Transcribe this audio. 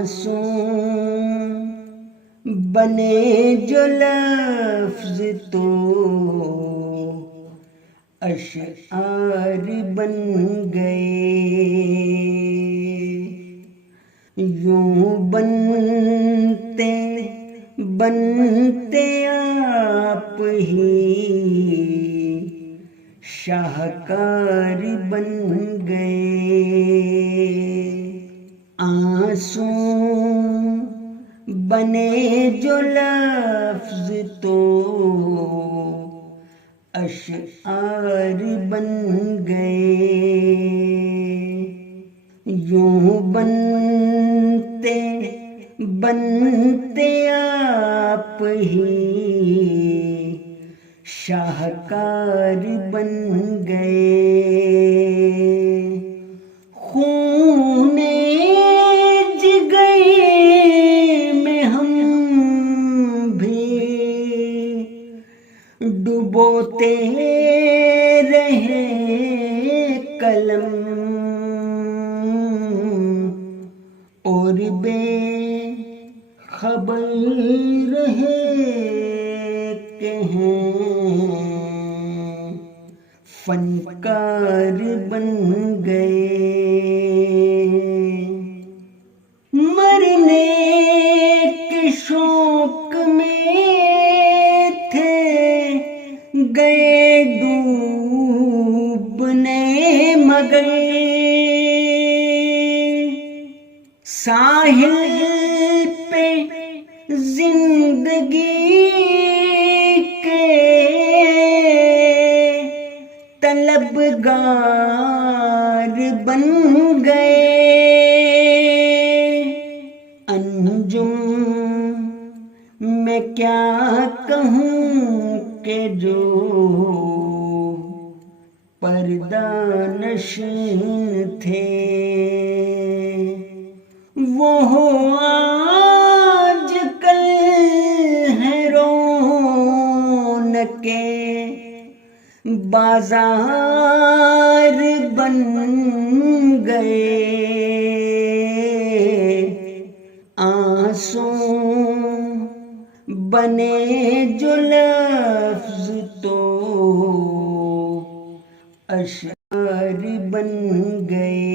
آنسو بنے جو لفظ تو اشعار بن گئے، یوں بنتے بنتے آپ ہی شاہکار بن گئے۔ آنسو بنے جو لفظ تو اشعار بن گئے، یوں بنتے بنتے آپ ہی شاہکار بن گئے۔ خون جگر میں ہم بھی ڈبوتے رہے قلم، اور بے خبر رہے کہ ہیں فنکار بن گئے۔ مرنے کے شوق میں تھے گئے ڈوبنے، مگر ساحل پہ زندگی کے طلبگار بن گئے۔ انجم میں کیا کہوں کہ جو پردہ نشین تھے، وہ آج کل ہے رونق بازار بن گئے۔ آنسو بنے جو لفظ تو اشعار بن گئے۔